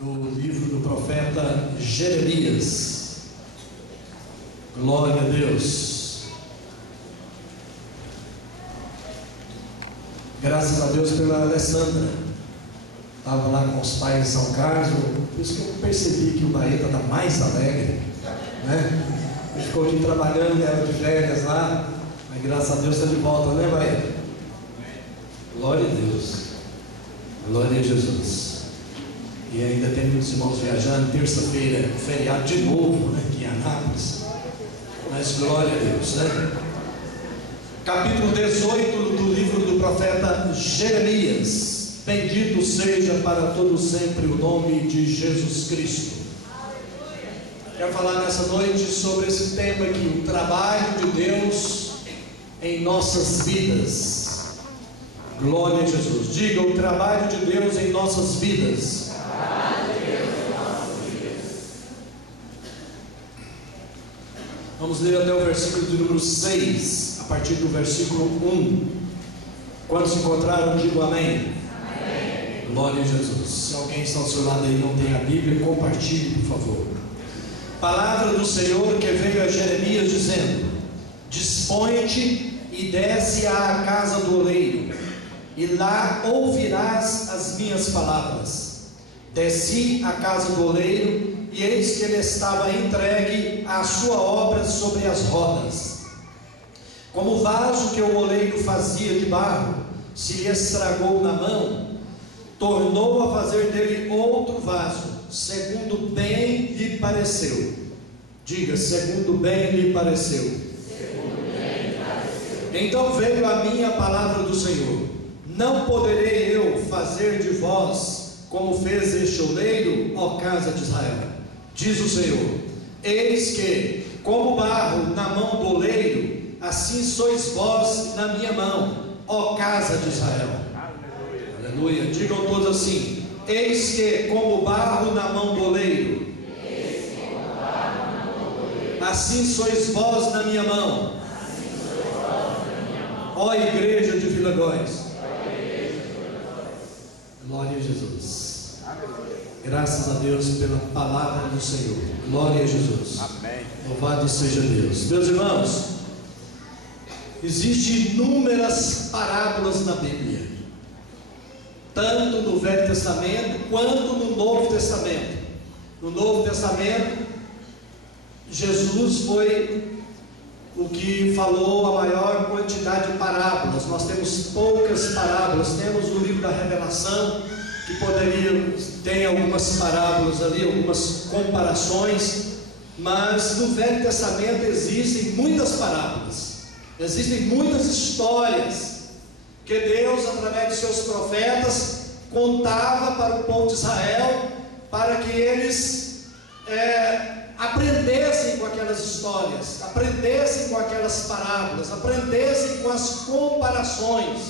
no livro do profeta Jeremias. Glória a Deus. Graças a Deus pela Alessandra. Estava lá com os pais em São Carlos, por isso que eu percebi que o Baeta está mais alegre, né? Ele ficou aqui trabalhando, era de férias lá, mas graças a Deus está de volta, né, Baeta? Glória a Deus, glória a Jesus. E ainda tem muitos irmãos viajando, terça-feira, feriado de novo, né, aqui em Anápolis, mas glória a Deus, né? Capítulo 18 do livro do profeta Jeremias. Bendito seja para todo sempre o nome de Jesus Cristo. Quero falar nessa noite sobre esse tema aqui, o trabalho de Deus em nossas vidas. Glória a Jesus. Diga: o trabalho de Deus em nossas vidas. Vamos ler até o versículo de número 6, a partir do versículo 1. Quando se encontraram, digo amém. Amém. Glória a Jesus. Se alguém está ao seu lado aí não tem a Bíblia, compartilhe, por favor. Palavra do Senhor que veio a Jeremias dizendo: dispõe-te e desce à casa do oleiro, e lá ouvirás as minhas palavras. Desci à casa do oleiro, e eis que ele estava entregue à sua obra sobre as rodas. Como o vaso que o oleiro fazia de barro se lhe estragou na mão, tornou a fazer dele outro vaso, segundo bem lhe pareceu. Diga: segundo bem lhe pareceu. Segundo bem lhe pareceu. Então veio a mim a palavra do Senhor: não poderei eu fazer de vós como fez este oleiro, ó casa de Israel? Diz o Senhor: eis que, como barro na mão do oleiro, assim sois vós na minha mão, ó casa de Israel. Aleluia. Aleluia. Digam todos assim: eis que, como barro na mão do oleiro, assim sois vós na minha mão, ó igreja de Vila Góis. Glória a Jesus. Graças a Deus pela palavra do Senhor. Glória a Jesus. Amém. Louvado seja Deus. Meus irmãos, existem inúmeras parábolas na Bíblia, tanto no Velho Testamento quanto no Novo Testamento. No Novo Testamento, Jesus foi o que falou a maior quantidade de parábolas. Nós temos poucas parábolas. Temos o livro da Revelação, que tem algumas parábolas ali, algumas comparações, mas no Velho Testamento existem muitas parábolas, existem muitas histórias que Deus, através de seus profetas, contava para o povo de Israel, para que eles aprendessem com aquelas histórias, aprendessem com aquelas parábolas, aprendessem com as comparações.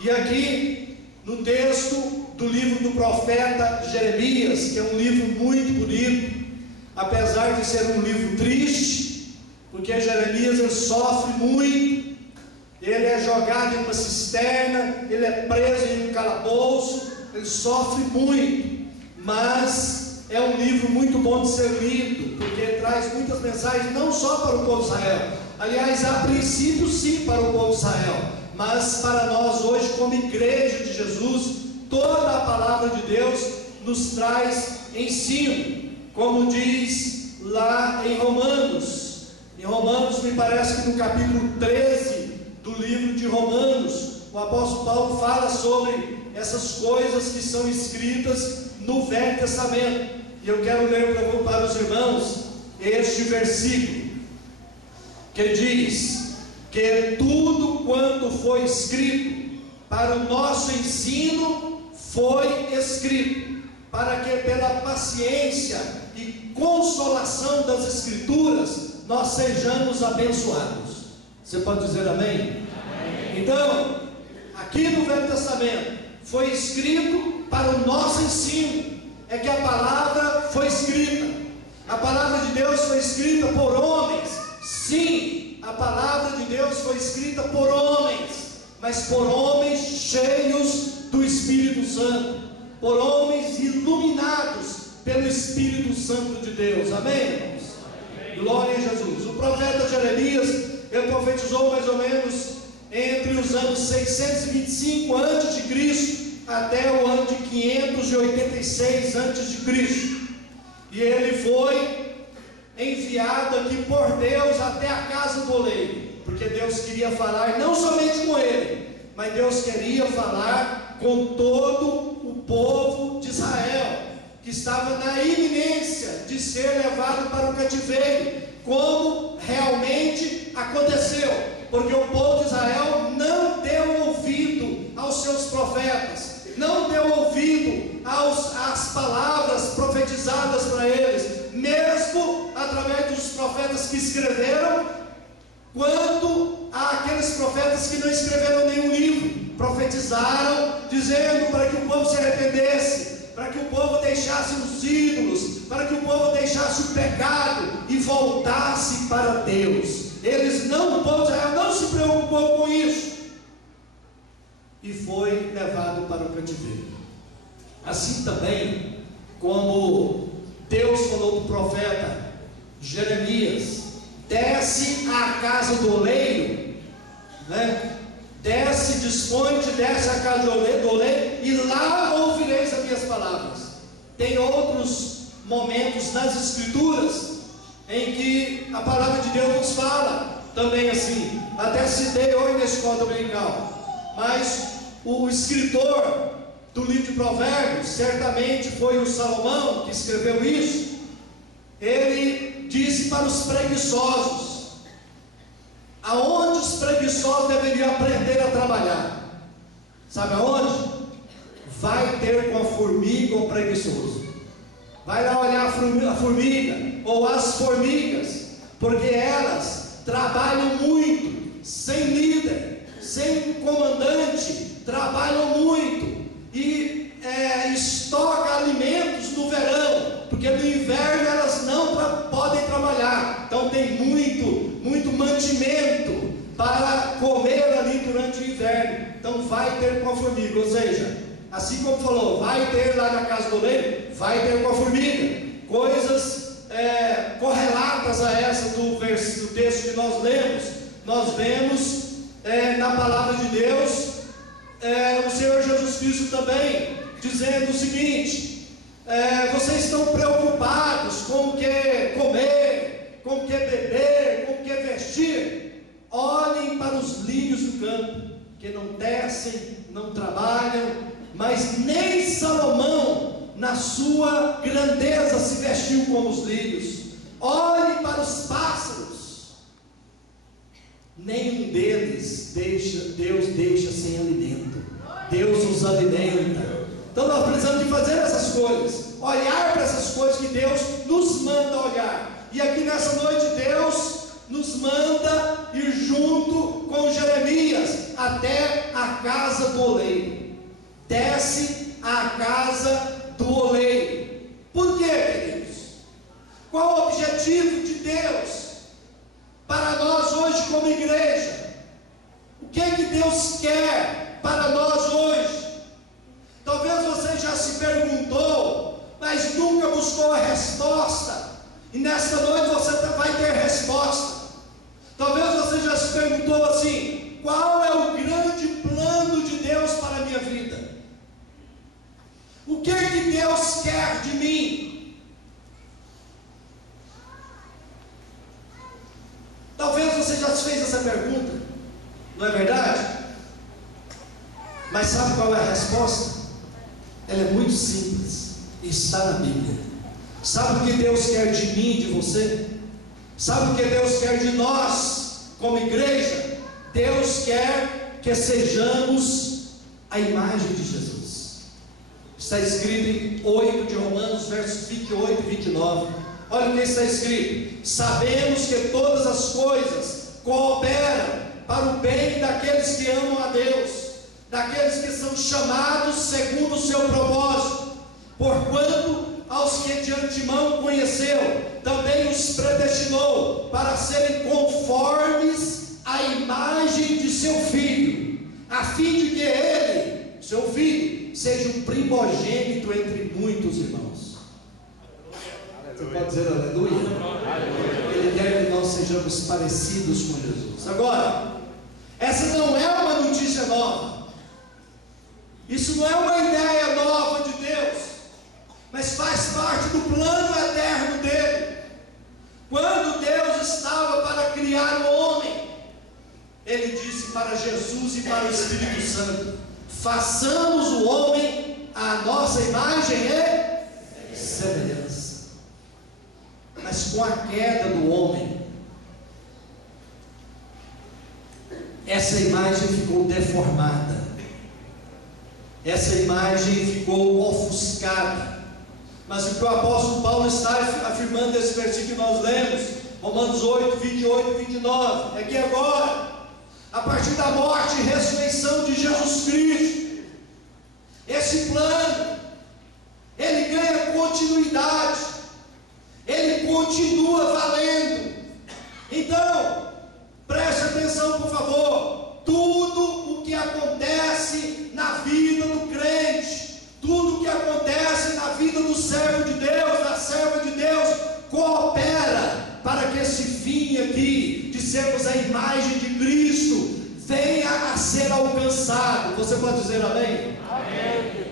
E aqui no texto do livro do profeta Jeremias, que é um livro muito bonito, apesar de ser um livro triste, porque Jeremias ele sofre muito, ele é jogado em uma cisterna, ele é preso em um calabouço, ele sofre muito, mas é um livro muito bom de ser lido, porque traz muitas mensagens, não só para o povo de Israel, aliás, a princípio sim para o povo de Israel, mas para nós hoje, como igreja de Jesus, toda a palavra de Deus nos traz ensino, como diz lá em Romanos, me parece que no capítulo 13 do livro de Romanos, o apóstolo Paulo fala sobre essas coisas que são escritas no Velho Testamento. E eu quero ler para os irmãos este versículo, que diz que tudo quanto foi escrito para o nosso ensino foi escrito, para que pela paciência e consolação das Escrituras nós sejamos abençoados. Você pode dizer amém? Amém. Então, aqui no Velho Testamento foi escrito para o nosso ensino, é que a palavra foi escrita. A palavra de Deus foi escrita por homens. Sim, a palavra de Deus foi escrita por homens, mas por homens cheios do Espírito Santo, por homens iluminados pelo Espírito Santo de Deus. Amém, irmãos? Glória a Jesus. O profeta Jeremias, ele profetizou mais ou menos entre os anos 625 a.C. até o ano de 586 a.C. E ele foi enviado aqui por Deus até a casa do oleiro, porque Deus queria falar não somente com ele, mas Deus queria falar com todo o povo de Israel, que estava na iminência de ser levado para o cativeiro, como realmente aconteceu, porque o povo de Israel não deu ouvido aos seus profetas, não deu ouvido às palavras profetizadas para eles, mesmo através dos profetas que escreveram, quanto àqueles profetas que não escreveram nenhum livro, profetizaram, dizendo para que o povo se arrependesse, para que o povo deixasse os ídolos, para que o povo deixasse o pecado e voltasse para Deus. O povo de Israel não se preocupou com isso e foi levado para o cativeiro. Assim também, como Deus falou do profeta Jeremias: desce à casa do oleiro, desce, dispõe-te, desce à casa do oleiro, e lá ouvireis as minhas palavras. Tem outros momentos nas Escrituras em que a palavra de Deus nos fala também assim. Até citei hoje na escola dominical, mas o escritor do livro de Provérbios, certamente foi o Salomão que escreveu isso. Ele disse para os preguiçosos, aonde os preguiçosos deveriam aprender a trabalhar. Sabe aonde? Vai ter com a formiga ou preguiçoso. Vai lá olhar a formiga ou as formigas, porque elas trabalham muito, sem líder, sem comandante, trabalham muito e estoca alimentos no verão, porque no inverno elas não podem trabalhar. Então tem muito mantimento para comer ali durante o inverno. Então vai ter com a formiga, ou seja, assim como falou, vai ter lá na casa do oleiro, vai ter com a formiga. Coisas correlatas a essa do texto que nós lemos, nós vemos na palavra de Deus, o Senhor Jesus Cristo também dizendo o seguinte: vocês estão preocupados com o que comer, com o que beber, com o que vestir? Olhem para os lírios do campo, que não tecem, não trabalham, mas nem Salomão na sua grandeza se vestiu como os lírios. Olhem para os pássaros, nenhum deles Deus deixa sem alimento. Deus os alimenta. Então nós precisamos de fazer essas coisas, olhar para essas coisas que Deus nos manda olhar. E aqui nessa noite Deus nos manda ir junto com Jeremias até a casa do oleiro. Desce à casa do oleiro. Por quê, queridos? Qual o objetivo de Deus para nós hoje como igreja? O que é que Deus quer para nós hoje? Talvez você já se perguntou, mas nunca buscou a resposta, e nesta noite você vai ter resposta. Talvez você já se perguntou assim: qual é o grande plano de Deus para a minha vida? O que é que Deus quer de mim? Talvez você já se fez essa pergunta, não é verdade? Mas sabe qual é a resposta? Ela é muito simples, está na Bíblia. Sabe o que Deus quer de mim e de você? Sabe o que Deus quer de nós como igreja? Deus quer que sejamos a imagem de Jesus. Está escrito em 8 de Romanos, versos 28 e 29. Olha o que está escrito: sabemos que todas as coisas cooperam para o bem daqueles que amam a Deus, daqueles que são chamados segundo o seu propósito. Porquanto aos que de antemão conheceu, também os predestinou para serem conformes à imagem de seu Filho, a fim de que ele, seu Filho, seja um primogênito entre muitos irmãos. Você pode dizer aleluia? Ele quer que nós sejamos parecidos com Jesus. Agora, essa não é uma notícia nova. Isso não é uma ideia nova de Deus, mas faz parte do plano eterno dele. Quando Deus estava para criar o homem, Ele disse para Jesus e para o Espírito Santo: façamos o homem à nossa imagem e semelhança. Mas com a queda do homem, essa imagem ficou deformada, essa imagem ficou ofuscada. Mas o que o apóstolo Paulo está afirmando nesse versículo que nós lemos, Romanos 8, 28 e 29, é que agora, a partir da morte e ressurreição de Jesus Cristo, esse plano, ele ganha continuidade, ele continua valendo. Então, preste atenção, por favor. Tudo o que acontece na vida do crente, tudo o que acontece na vida do servo de Deus, da serva de Deus, coopera para que esse fim aqui, de sermos a imagem de Cristo, venha a ser alcançado. Você pode dizer amém? Amém.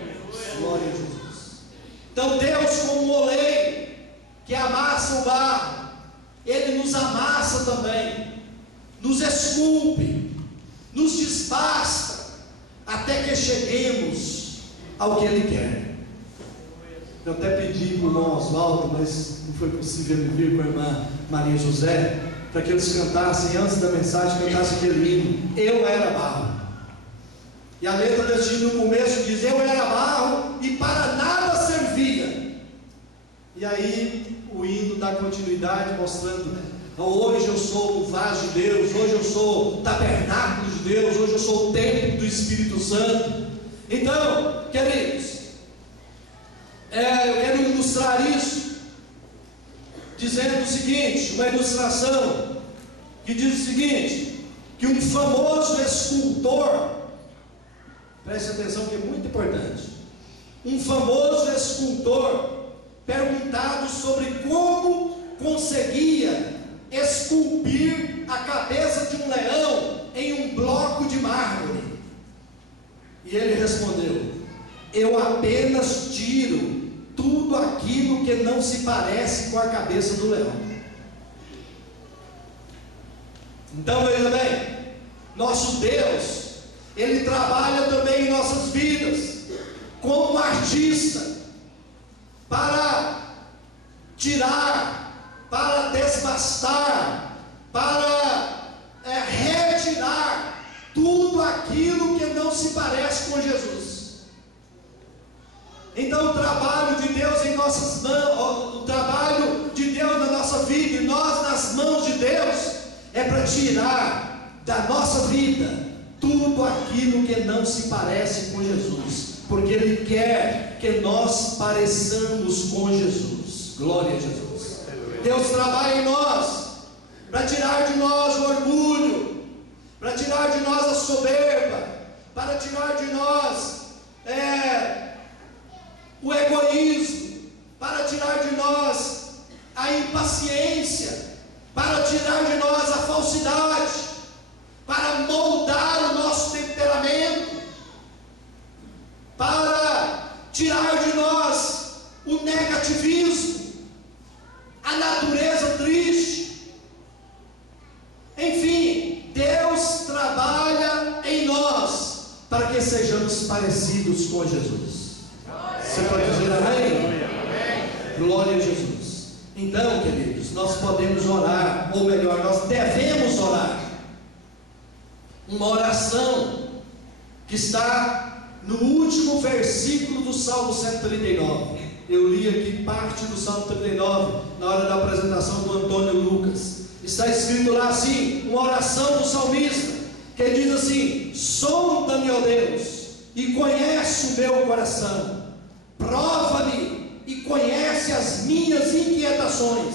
Glória a Jesus. Então Deus, como um oleiro que amassa o barro, Ele nos amassa também, nos esculpe, nos desbasta, até que cheguemos ao que Ele quer. Eu até pedi para o irmão Oswaldo, mas não foi possível ele vir com a irmã Maria José, para que eles cantassem, antes da mensagem, cantassem aquele hino, Eu Era Barro. E a letra desse hino no começo diz: eu era barro e para nada servia. E aí o hino dá continuidade, mostrando: hoje eu sou o vaso de Deus, hoje eu sou o tabernáculo de Deus, hoje eu sou o templo do Espírito Santo. Então, queridos, eu quero ilustrar isso, dizendo o seguinte, uma ilustração que diz o seguinte, que um famoso escultor, preste atenção que é muito importante, um famoso escultor, perguntado sobre como conseguia esculpir a cabeça de um leão em um bloco de mármore, e ele respondeu: eu apenas tiro tudo aquilo que não se parece com a cabeça do leão. Então veja bem, nosso Deus, Ele trabalha também em nossas vidas como artista, para tirar, para desbastar, para retirar tudo aquilo que não se parece com Jesus. Então o trabalho de Deus em nossas mãos, o trabalho de Deus na nossa vida, e nós nas mãos de Deus, é para tirar da nossa vida tudo aquilo que não se parece com Jesus, porque Ele quer que nós pareçamos com Jesus. Glória a Jesus. Deus trabalha em nós para tirar de nós o orgulho, para tirar de nós a soberba, para tirar de nós o egoísmo, para tirar de nós a impaciência, para tirar de nós a falsidade, para moldar o nosso temperamento, para tirar de nós o negativismo, a natureza triste. Enfim, Deus trabalha em nós para que sejamos parecidos com Jesus. Você pode dizer amém? Glória a Jesus. Então, queridos, nós podemos orar, ou melhor, nós devemos orar uma oração que está no último versículo do Salmo 139. Eu li aqui parte do Salmo 39 na hora da apresentação do Antônio Lucas. Está escrito lá assim, uma oração do salmista, que diz assim: sonda-me, ó Deus, e conhece o meu coração, prova-me e conhece as minhas inquietações,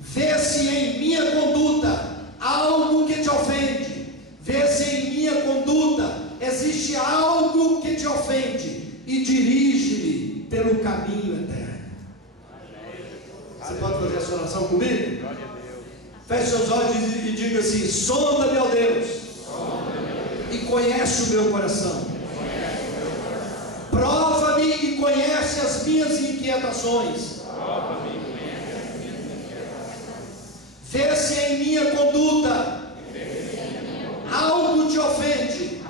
vê se em minha conduta há algo que te ofende, vê se em minha conduta existe algo que te ofende, e dirige-me pelo caminho eterno. Você pode comigo? Feche seus olhos e diga assim: sonda-me, ó Deus, e conhece o meu coração. Prova-me e conhece as minhas inquietações. Vê se em minha conduta algo te ofende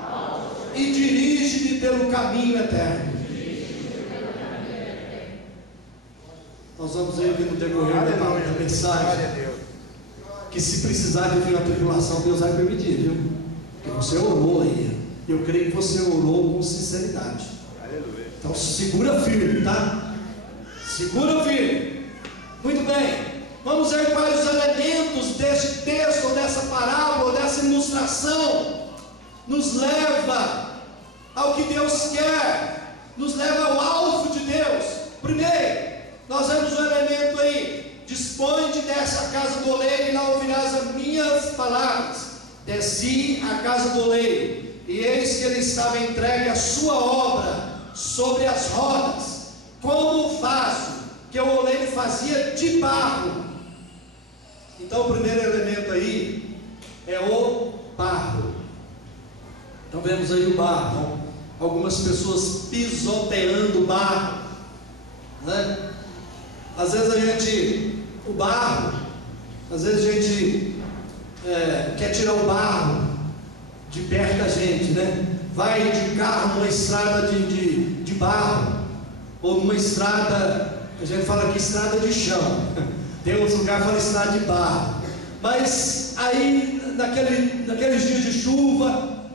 e dirige-me pelo caminho eterno. Nós vamos ver aqui no decorrer da mensagem que, se precisar de vir a tribulação, Deus vai permitir, viu? Porque você orou aí. Eu creio que você orou com sinceridade. Então segura firme, tá? Segura firme. Muito bem. Vamos ver quais os elementos deste texto, ou dessa parábola, ou dessa ilustração nos leva ao que Deus quer, nos leva ao alvo de Deus. Primeiro, nós vemos um elemento aí: dispõe-te dessa casa do oleiro e lá ouvirás as minhas palavras. Desci à casa do oleiro, e eis que ele estava entregue a sua obra sobre as rodas, como o vaso que o oleiro fazia de barro. Então o primeiro elemento aí é o barro. Então vemos aí o barro, algumas pessoas pisoteando o barro, né? Às vezes o barro, às vezes a gente quer tirar o barro de perto da gente, né? Vai de carro numa estrada de barro, ou numa estrada, a gente fala aqui estrada de chão, tem outros lugares que falam estrada de barro, mas aí naqueles dias de chuva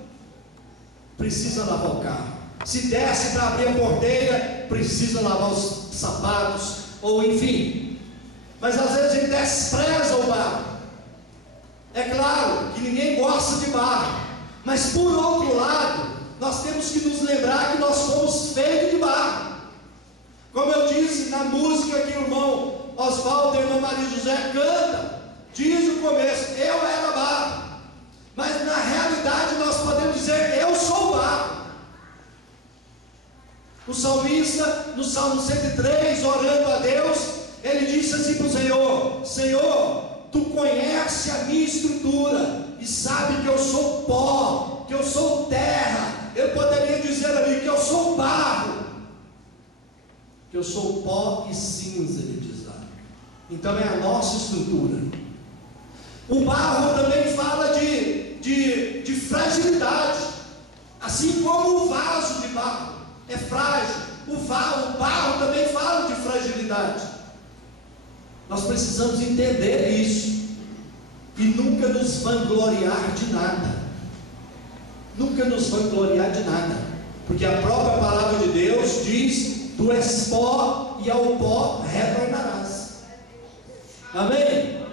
precisa lavar o carro. Se desce para abrir a porteira, precisa lavar os sapatos, ou enfim. Mas às vezes a gente despreza o barro. É claro que ninguém gosta de barro, mas por outro lado, nós temos que nos lembrar que nós somos feitos de barro. Como eu disse na música que o irmão Oswaldo e a irmã Maria José canta, diz no começo: eu era barro. Mas na realidade nós podemos dizer: eu sou barro. O salmista, no Salmo 103, orando a Deus, ele disse assim para o Senhor: Senhor, Tu conhece a minha estrutura e sabe que eu sou pó, que eu sou terra. Eu poderia dizer ali que eu sou barro, que eu sou pó e cinza, ele diz lá. Então é a nossa estrutura. O barro também fala de fragilidade, assim como o vaso de barro é frágil. O barro também fala de fragilidade. Nós precisamos entender isso e nunca nos vangloriar de nada. Nunca nos vangloriar de nada, porque a própria palavra de Deus diz: Tu és pó e ao pó retornarás. Amém?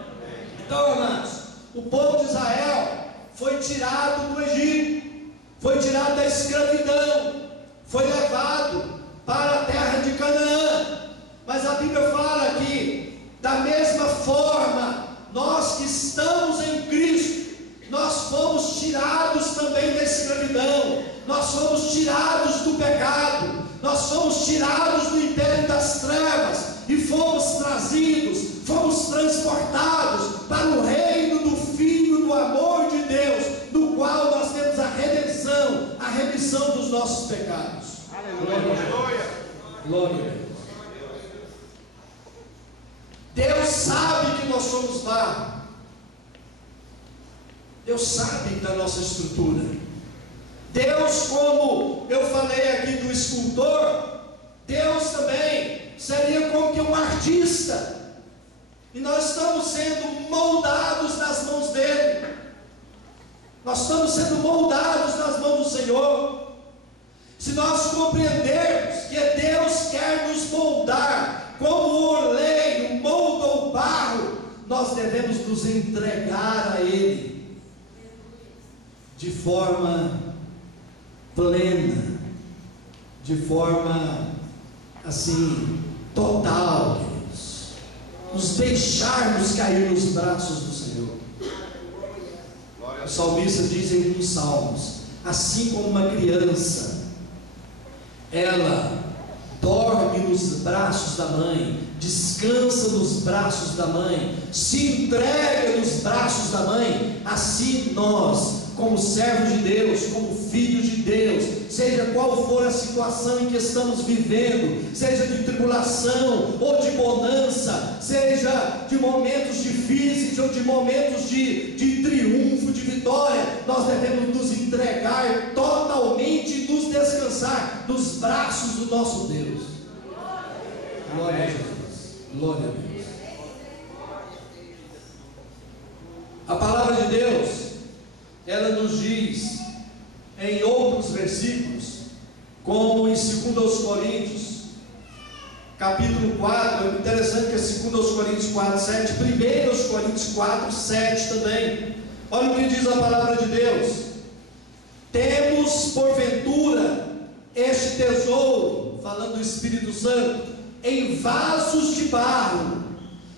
Então, amados, o povo de Israel foi tirado do Egito, foi tirado da escravidão, foi levado para a terra de Canaã. Mas a Bíblia fala que, da mesma forma, nós que estamos em Cristo, nós fomos tirados também da escravidão, nós fomos tirados do pecado, nós fomos tirados do império das trevas e fomos trazidos, fomos transportados para o reino do Filho do amor de Deus, no qual nós temos a redenção, a remissão dos nossos pecados. Aleluia. Glória a Deus. Deus sabe que nós somos barro. Deus sabe da nossa estrutura. Deus, como eu falei aqui do escultor, Deus também seria como que um artista, e nós estamos sendo moldados nas mãos dele. Nós estamos sendo moldados nas mãos do Senhor. Se nós compreendermos que Deus quer nos moldar, como o oleiro molda o barro, nós devemos nos entregar a Ele de forma plena, de forma assim, total, queridos. Nos deixarmos cair nos braços do Senhor. O salmista diz em um dos salmos: assim como uma criança, ela dorme nos braços da mãe, descansa nos braços da mãe, se entrega nos braços da mãe, assim nós, como servos de Deus, como filhos de Deus, seja qual for a situação em que estamos vivendo, seja de tribulação ou de bonança, seja de momentos difíceis ou de momentos de triunfo, de vitória, nós devemos nos entregar totalmente e nos descansar nos braços do nosso Deus. Glória a Jesus, glória a Deus. A palavra de Deus, ela nos diz em outros versículos, como em 2 Coríntios capítulo 4, é interessante que é 2 Coríntios 4, 7, 1 Coríntios 4, 7 também. Olha o que diz a palavra de Deus: temos porventura este tesouro, falando do Espírito Santo, em vasos de barro,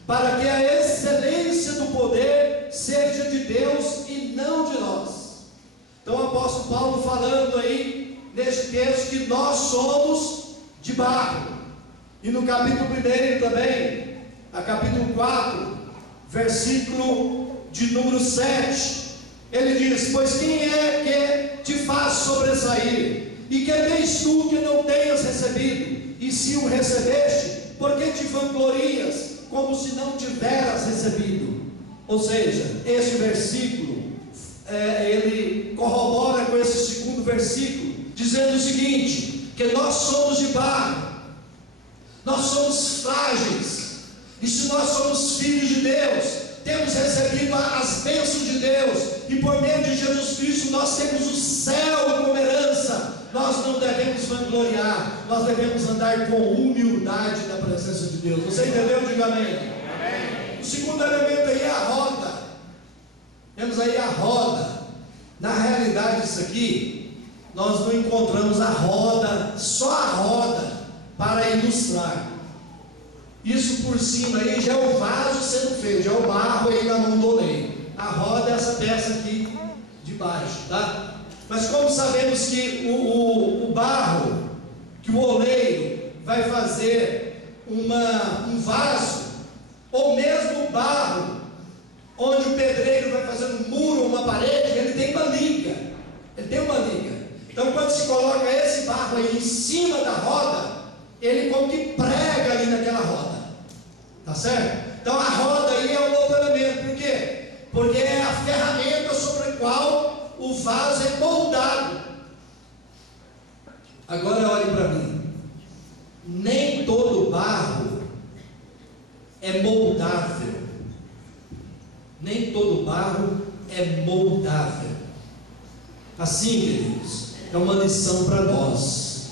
para que a excelência do poder seja de Deus e não de nós. Então o apóstolo Paulo falando aí neste texto que nós somos de barro. E no capítulo 1 também, a capítulo 4, versículo de número 7, ele diz: pois quem é que te faz sobressair? E que tens tu que não tenhas recebido? E se o recebeste, por que te vanglorias como se não tiveras recebido? Ou seja, este versículo ele corrobora com esse segundo versículo, dizendo o seguinte: que nós somos de barro, nós somos frágeis, e se nós somos filhos de Deus, temos recebido as bênçãos de Deus, e por meio de Jesus Cristo nós temos o céu como herança. Nós não devemos vangloriar, nós devemos andar com humildade na presença de Deus. Você entendeu? Diga amém. Amém. O segundo elemento aí é a roda. Temos aí a roda. Na realidade, isso aqui, nós não encontramos a roda, só a roda, para ilustrar. Isso por cima aí já é o vaso sendo feito, já é o barro aí na mão do oleiro. A roda é essa peça aqui de baixo, tá? Mas como sabemos que o barro, que o oleiro vai fazer um vaso, ou mesmo o barro, onde o pedreiro vai fazer um muro ou uma parede, ele tem uma liga. Ele tem uma liga. Então quando se coloca esse barro aí em cima da roda, ele como que prega ali naquela roda. Tá certo? Então a roda aí é um outro elemento. Por quê? Porque é a ferramenta sobre a qual o vaso é moldado. Agora olhe para mim. Nem todo barro é moldável. Nem todo barro é moldável. Assim, queridos, é uma lição para nós.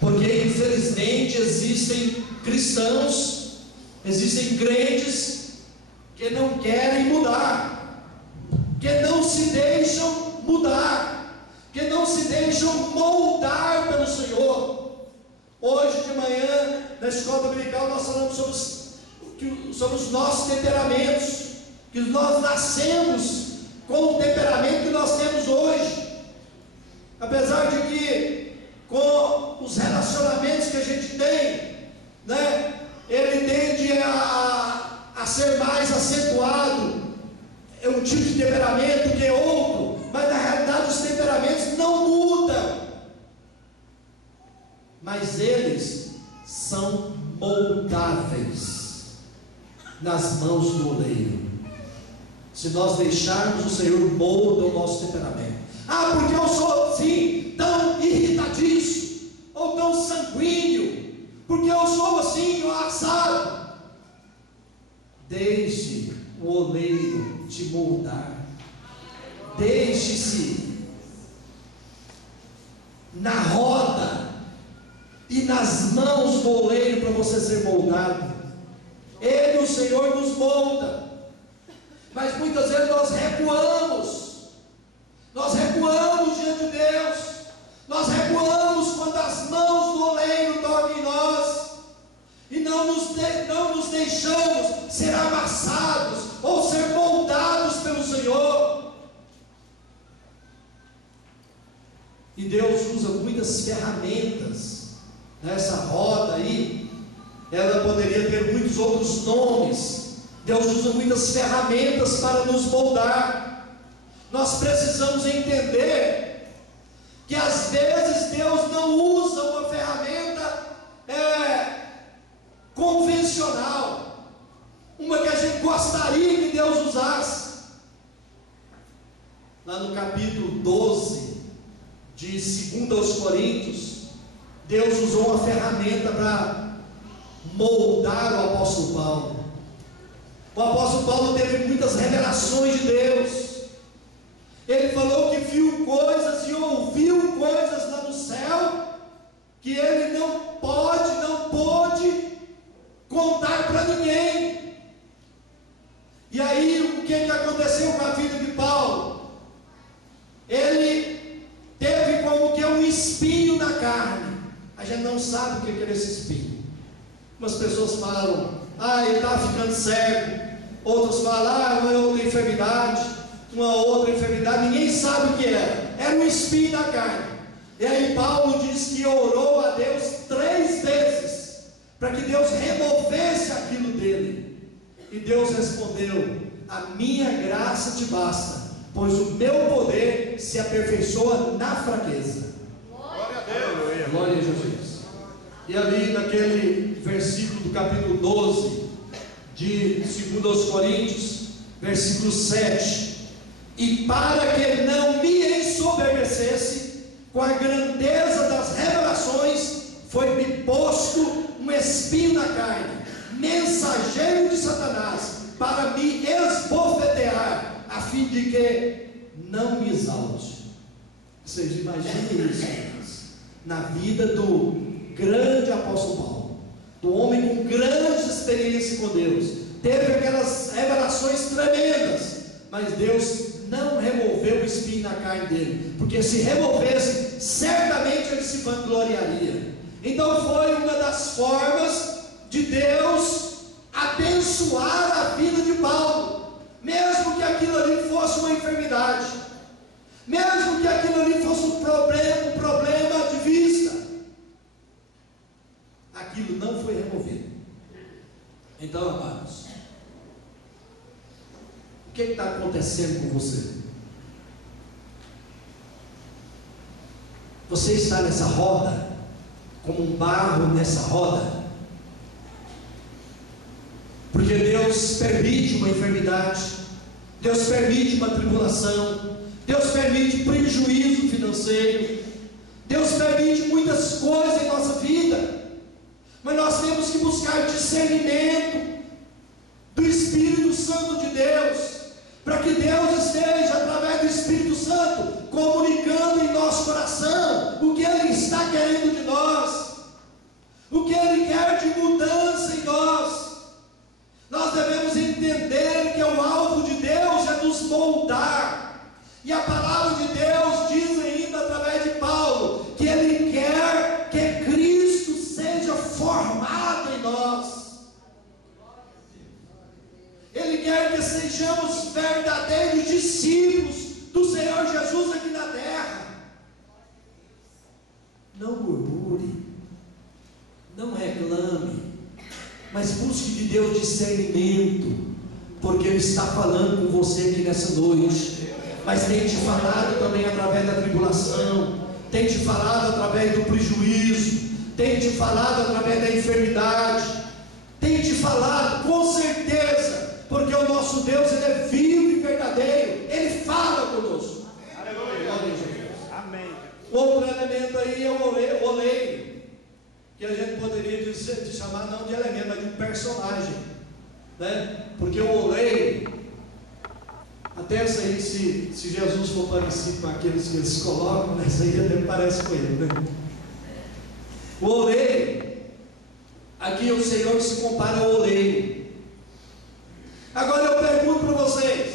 Porque infelizmente existem cristãos, existem crentes que não querem mudar, que não se deixam mudar, que não se deixam moldar pelo Senhor. Hoje de manhã, na escola dominical, nós falamos sobre os nossos temperamentos, que nós nascemos com o temperamento que nós temos hoje. Apesar de que, com os relacionamentos que a gente tem, né, ele tende a ser mais acentuado. É um tipo de temperamento que é outro, mas na realidade os temperamentos não mudam, mas eles são moldáveis nas mãos do oleiro. Se nós deixarmos, o Senhor molda o nosso temperamento. Ah, porque eu sou assim, tão irritadiço, ou tão sanguíneo, porque eu sou assim, ou assado. Deixe o oleiro te moldar. Deixe-se na roda e nas mãos do oleiro para você ser moldado. Ele, o Senhor, nos molda. Mas muitas vezes nós recuamos. Nós recuamos diante de Deus. Nós recuamos quando as mãos do oleiro tocam em nós. E não nos deixamos ser amassados ou ser moldados pelo Senhor. E Deus usa muitas ferramentas Essa roda aí, ela poderia ter muitos outros nomes. Deus usa muitas ferramentas para nos moldar. Nós precisamos entender que às vezes Deus não usa uma ferramenta convencional, uma que a gente gostaria que Deus usasse. Lá no capítulo 12 de 2 aos Coríntios, Deus usou uma ferramenta para moldar o apóstolo Paulo. O apóstolo Paulo teve muitas revelações de Deus. Ele falou que viu coisas e ouviu coisas lá no céu que ele não pôde contar para ninguém. E aí o que aconteceu com a vida de Paulo? Ele teve como que um espinho na carne. A gente não sabe o que é esse espinho. Umas pessoas falam: ele está ficando cego. Outros falam: uma outra enfermidade, uma outra enfermidade. Ninguém sabe o que era. Era um espinho na carne. E aí Paulo diz que orou a Deus 3 vezes para que Deus removesse aquilo dele. E Deus respondeu: a minha graça te basta, pois o meu poder se aperfeiçoa na fraqueza. Glória a Deus. Glória a Jesus. E ali naquele versículo do capítulo 12 de 2 aos Coríntios, versículo 7: e para que não me ensoberbecesse com a grandeza das revelações, foi-me posto um espinho na carne, mensageiro de Satanás, para me esbofetear, a fim de que não me exalte. Vocês imaginem isso, irmãos, na vida do grande apóstolo Paulo, do homem com grande experiência com Deus. Teve aquelas revelações tremendas, mas Deus não removeu o espinho na carne dele, porque se removesse, certamente ele se vangloriaria. Então foi uma das formas de Deus abençoar a vida de Paulo, mesmo que aquilo ali fosse uma enfermidade, mesmo que aquilo ali fosse um problema de vista, aquilo não foi removido. Então, amados, o que está acontecendo com você? Você está nessa roda, como um barro nessa roda, porque Deus permite uma enfermidade, Deus permite uma tribulação, Deus permite prejuízo financeiro, Deus permite muitas coisas em nossa vida, mas nós temos que buscar discernimento do Espírito Santo de Deus, para que Deus esteja, através do Espírito Santo, comunicando em nosso coração o que Ele está querendo de nós, o que Ele quer de mudança em nós. Nós devemos entender que o alvo de Deus é nos moldar, e a palavra de Deus diz ainda através de Paulo, que Ele quer que Cristo seja formado em nós. Ele quer que sejamos verdadeiros discípulos do Senhor Jesus aqui na terra. Não murmure, não reclame, mas busque de Deus discernimento, porque Ele está falando com você aqui nessa noite. Mas tem te falado também através da tribulação, tem te falado através do prejuízo, tem te falado através da enfermidade, tem te falado com certeza, porque o nosso Deus, Ele é vivo e verdadeiro, Ele fala conosco. Aleluia. Amém. Outro elemento aí é o oleiro, que a gente poderia de chamar não de elemento, mas de um personagem, né? Porque o oleiro, até isso aí, se Jesus for parecido com aqueles que eles colocam, né? Isso aí até parece com ele, né? O oleiro, aqui o Senhor se compara ao oleiro. Agora eu pergunto para vocês: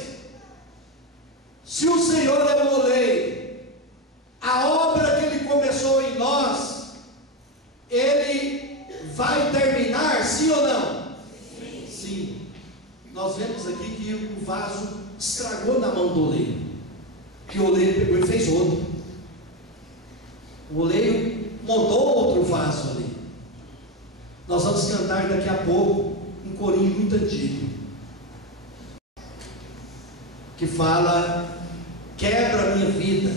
se o Senhor é o oleiro, a obra que Ele começou em nós, Ele vai terminar, sim ou não? Sim. Sim. Nós vemos aqui que o vaso estragou na mão do oleiro, que o oleiro pegou e fez outro. O oleiro montou outro vaso ali. Nós vamos cantar daqui a pouco um corinho muito antigo, que fala: quebra a minha vida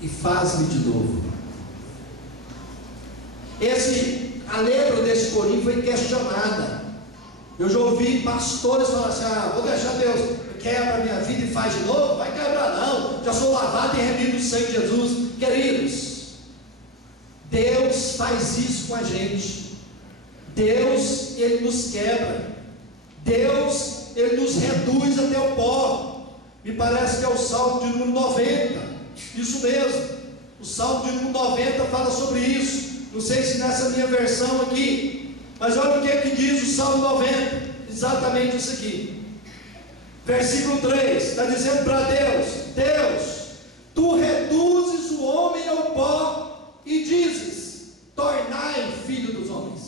e faz-me de novo. A letra desse corinho foi questionada. Eu já ouvi pastores falar assim: vou deixar Deus, quebra a minha vida e faz de novo. Vai quebrar não, já sou lavado e remido do sangue de Jesus. Queridos, Deus faz isso com a gente. Deus, Ele nos quebra. Deus, Ele nos reduz até o pó. Me parece que é o Salmo de número 90. Isso mesmo, o Salmo de número 90 fala sobre isso. Não sei se nessa minha versão aqui, mas olha o que diz o Salmo 90. Exatamente isso aqui. Versículo 3, está dizendo para Deus: Deus, Tu reduzes o homem ao pó e dizes: tornai filho dos homens.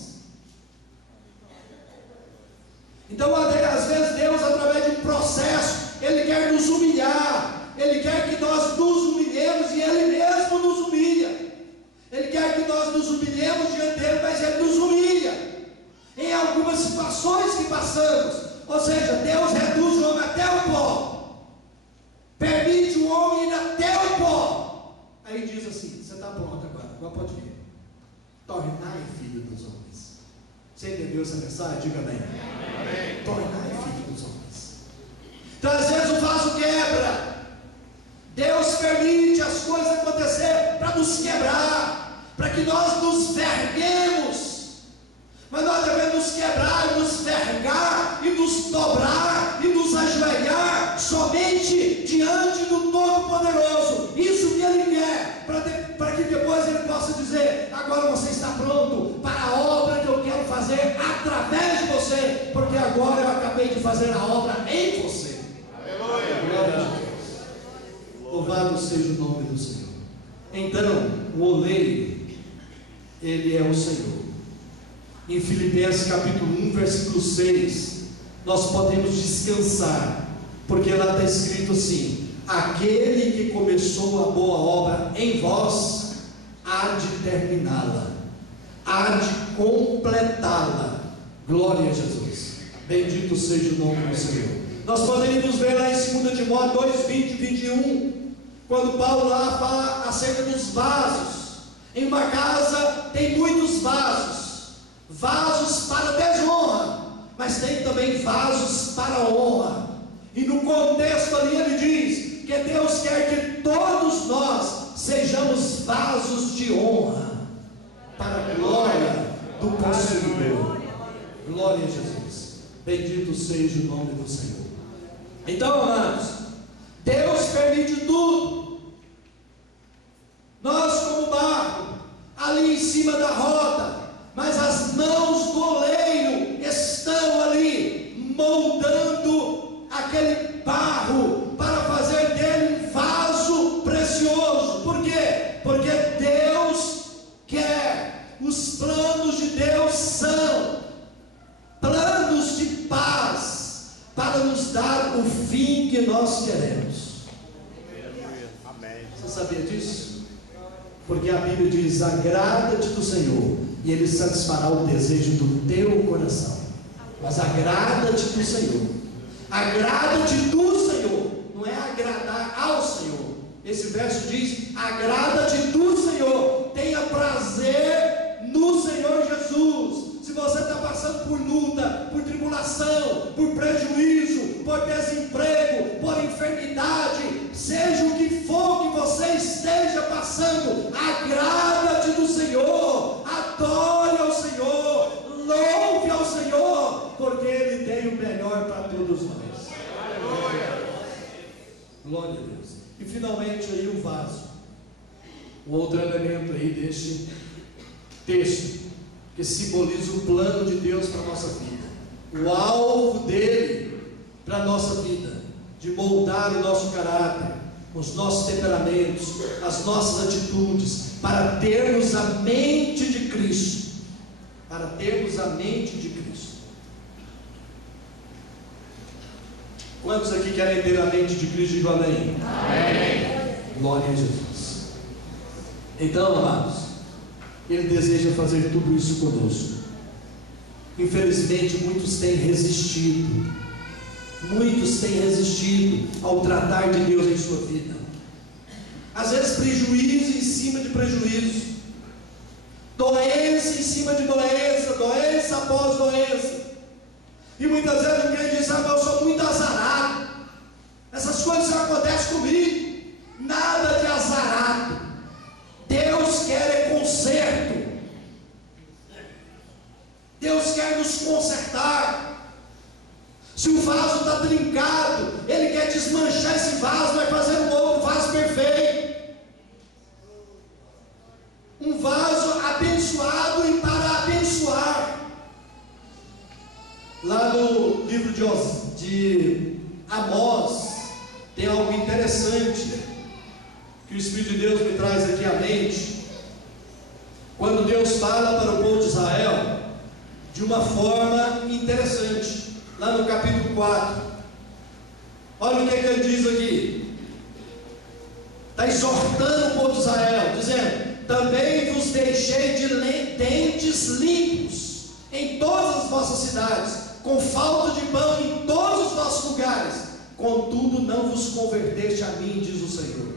Então, às vezes, Deus, através de um processo, Ele quer nos humilhar. Ele quer que nós nos humilhemos e Ele mesmo nos humilha. Ele quer que nós nos humilhemos diante dEle, mas Ele nos humilha em algumas situações que passamos. Ou seja, Deus reduz o homem até o pó, permite o homem ir até o pó. Aí diz assim: você está pronto agora pode vir. Tornai filho dos homens. Você entendeu essa mensagem? Diga bem. Amém. Tornai filho dos homens. Então, às vezes o vaso quebra. Deus permite as coisas acontecer para nos quebrar, para que nós nos verguemos. Mas nós devemos nos quebrar, nos vergar e nos dobrar e nos ajoelhar somente diante do Todo-Poderoso. Isso que Ele quer, para que depois Ele possa dizer: agora você está pronto para a obra que eu quero fazer através de você, porque agora eu acabei de fazer a obra em você. Aleluia. Glória a Deus. Louvado seja o nome do Senhor. Então, o oleiro, Ele é o Senhor. Em Filipenses capítulo 1, versículo 6, nós podemos descansar, porque lá está escrito assim: aquele que começou a boa obra em vós, há de terminá-la, há de completá-la. Glória a Jesus. Bendito seja o nome do Senhor. Nós poderíamos ver lá em 2 Timóteo 2, 20 e 21, quando Paulo lá fala acerca dos vasos. Em uma casa tem muitos vasos para desonra, mas tem também vasos para honra. E no contexto ali ele diz que Deus quer que todos nós sejamos vasos de honra, para a glória do Possuidor. Glória a Jesus. Bendito seja o nome do Senhor. Então, amados, Deus permite tudo. Nós, como barro, ali em cima da roda, mas as mãos do oleiro estão ali moldando aquele barro para fazer dele um vaso precioso. Por quê? Porque Deus quer, os planos de Deus são planos de paz, para nos dar o fim que nós queremos. Amém. Você sabia disso? Porque a Bíblia diz: agrada-te do Senhor e Ele satisfará o desejo do teu coração. Mas agrada-te do Senhor. Agrada-te do Senhor, não é agradar ao Senhor. Esse verso diz: agrada-te do Senhor, tenha prazer no Senhor Jesus. Se você está passando por luta, por tribulação, por prejuízo, por desemprego, por enfermidade, seja o que for que você esteja passando, agrada-te do Senhor, adore ao Senhor, louve ao Senhor, porque Ele tem o melhor para todos nós. Aleluia. Glória a Deus. E finalmente aí o vaso, o outro elemento aí deste texto, que simboliza o plano de Deus para a nossa vida, o alvo dele para a nossa vida, de moldar o nosso caráter, os nossos temperamentos, as nossas atitudes, para termos a mente de Cristo, para termos a mente de Cristo. Quantos aqui querem ter a mente de Cristo? Digo amém. Amém. Glória a Jesus. Então, amados, Ele deseja fazer tudo isso conosco. Infelizmente, muitos têm resistido. Muitos têm resistido ao tratar de Deus em sua vida. Às vezes prejuízo em cima de prejuízo, doença em cima de doença, doença após doença. E muitas vezes o crente diz: eu sou muito azarado, essas coisas acontecem comigo. Nada de azarado. Deus quer conserto. Deus quer nos consertar. Se o vaso está trincado, Ele quer desmanchar esse vaso, vai fazer um outro vaso perfeito, um vaso abençoado e para abençoar. Lá no livro de Amós tem algo interessante que o Espírito de Deus me traz aqui à mente. Quando Deus fala para o povo de Israel de uma forma interessante, lá no capítulo 4, olha o que ele diz aqui. Está exortando o povo de Israel, dizendo: também vos deixei de dentes limpos em todas as vossas cidades, com falta de pão em todos os vossos lugares, contudo não vos converteste a mim, diz o Senhor.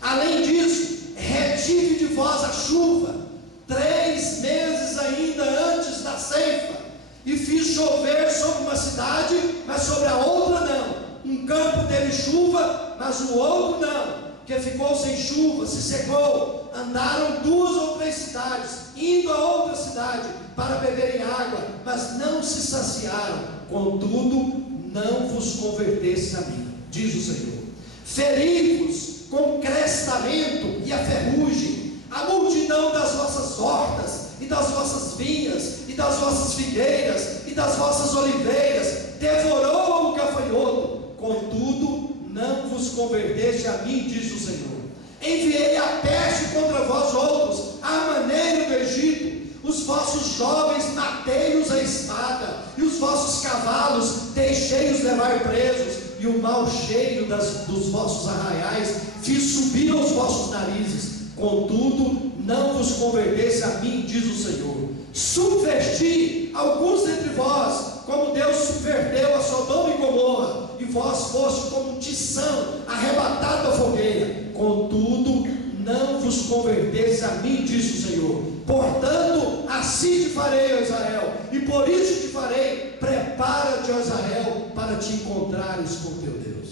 Além disso, retive de vós a chuva 3 meses ainda antes da ceifa, e fiz chover sobre uma cidade, mas sobre a outra não. Um campo teve chuva, mas o outro não, que ficou sem chuva, se secou. Andaram 2 ou 3 cidades, indo a outra cidade para beberem água, mas não se saciaram. Contudo, não vos convertesse a mim, diz o Senhor. Feri-vos com crestamento e a ferrugem, a multidão das vossas hortas, e das vossas vinhas, e das vossas figueiras, e das vossas oliveiras, devorou o gafanhoto, contudo não vos converteste a mim, diz o Senhor. Enviei a peste contra vós outros, à maneira do Egito. Os vossos jovens matei-os à espada, e os vossos cavalos deixei-os levar presos, e o mau cheiro dos vossos arraiais fiz subir aos vossos narizes, contudo não vos convertesse a mim, diz o Senhor. Subverti alguns dentre vós, como Deus subverteu a Sodoma e Gomorra, e vós foste como tição arrebatado da fogueira, contudo não vos convertesse a mim, diz o Senhor. Portanto, assim te farei, ó Israel, e por isso te farei: prepara-te, ó Israel, para te encontrares com teu Deus.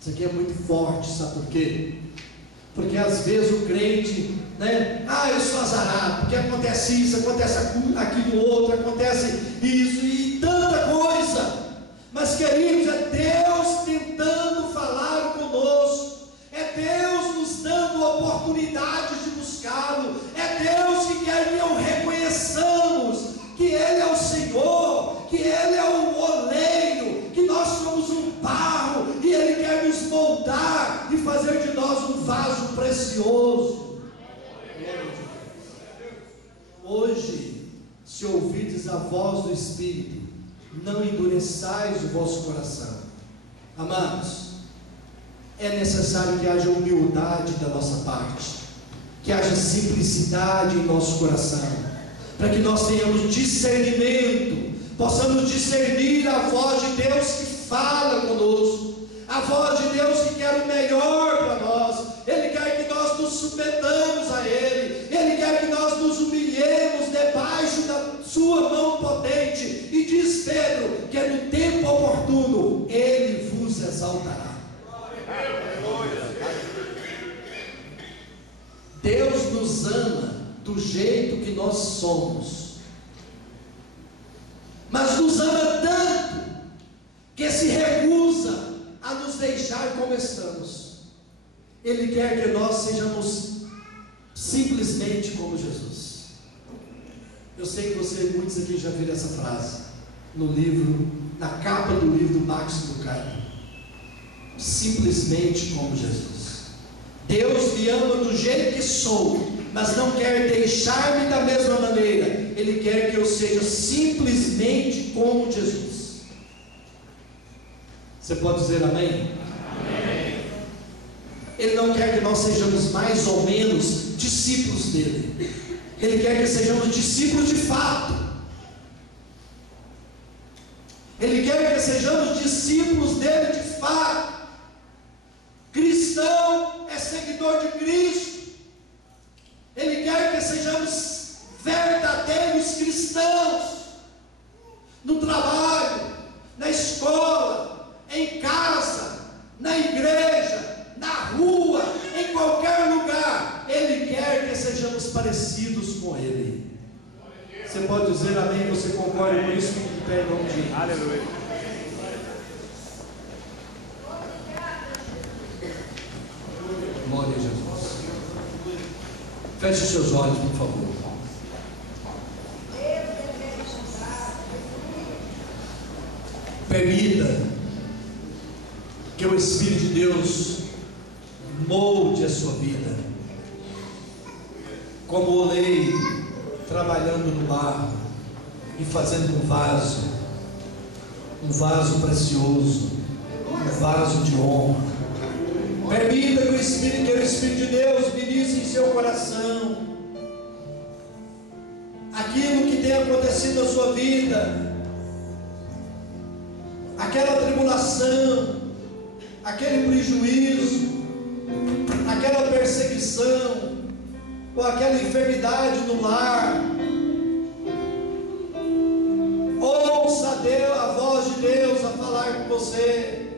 Isso aqui é muito forte, sabe por quê? Porque às vezes o crente, eu sou azarado, porque acontece isso, acontece aquilo outro, acontece isso e tanta coisa. Mas, queridos, é Deus tentando falar conosco, é Deus nos dando oportunidade de buscá-lo, é Deus que quer que eu reconheçamos que Ele é o Senhor, que Ele é o oleiro, que nós somos um barro, e Ele quer nos moldar e fazer de nós um vaso precioso. Hoje, se ouvides a voz do Espírito, não endureçais o vosso coração. Amados, é necessário que haja humildade da nossa parte, que haja simplicidade em nosso coração, para que nós tenhamos discernimento, possamos discernir a voz de Deus que fala conosco, a voz de Deus que quer o melhor para nós. Ele quer que nós nos submetamos a Ele, Ele quer que nós nos humilhemos debaixo da sua mão potente, e diz Pedro que no tempo oportuno Ele vos exaltará. Deus nos ama do jeito que nós somos, mas nos ama tanto que se recusa a nos deixar como estamos. Ele quer que nós sejamos simplesmente como Jesus. Eu sei que muitos aqui já viram essa frase no livro, na capa do livro do Max Lucado. Simplesmente como Jesus. Deus me ama do jeito que sou, mas não quer deixar-me da mesma maneira. Ele quer que eu seja simplesmente como Jesus. Você pode dizer amém? Amém. Ele não quer que nós sejamos mais ou menos discípulos dele. Ele quer que sejamos discípulos de fato. Ele quer que sejamos discípulos dele de fato. Cristão é seguidor de Cristo. Ele quer que sejamos verdadeiros cristãos. No trabalho, na escola, em casa, na igreja, na rua, em qualquer lugar. Ele quer que sejamos parecidos com Ele. Você pode dizer amém? Você concorda com isso? Fique de pé em nome de Jesus. Aleluia. Glória a Jesus. Feche os seus olhos, por favor. Permita que o Espírito de Deus molde a sua vida, como o oleiro trabalhando no barro e fazendo um vaso precioso, um vaso de honra. Permita que o Espírito de Deus ministre em seu coração aquilo que tem acontecido na sua vida, aquela tribulação, aquele prejuízo, aquela perseguição, ou aquela enfermidade no lar. Ouça a voz de Deus a falar com você.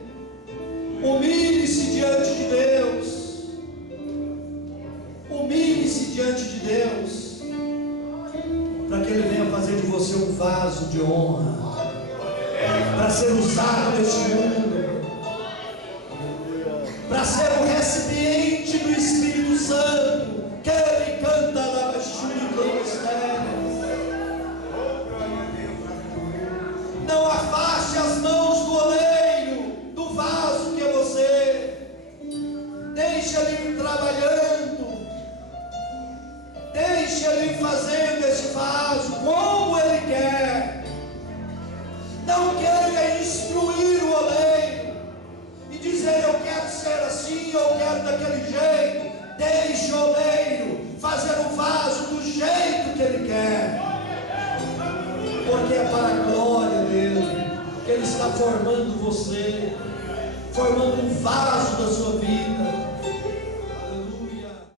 Humilhe-se diante de Deus. Humilhe-se diante de Deus, para que Ele venha fazer de você um vaso de honra, para ser usado neste mundo, para ser um recipiente do Espírito Santo, que Ele canta na não afaste as mãos do oleiro, do vaso que é você. Deixa Ele trabalhando, deixa Ele fazendo esse vaso como Ele quer. Não queira instruir o oleiro e dizer: eu quero ser assim, eu quero daquele jeito. Deixe o oleiro fazer o vaso do jeito que Ele quer, porque é para a glória dEle que Ele está formando você, formando um vaso da sua vida.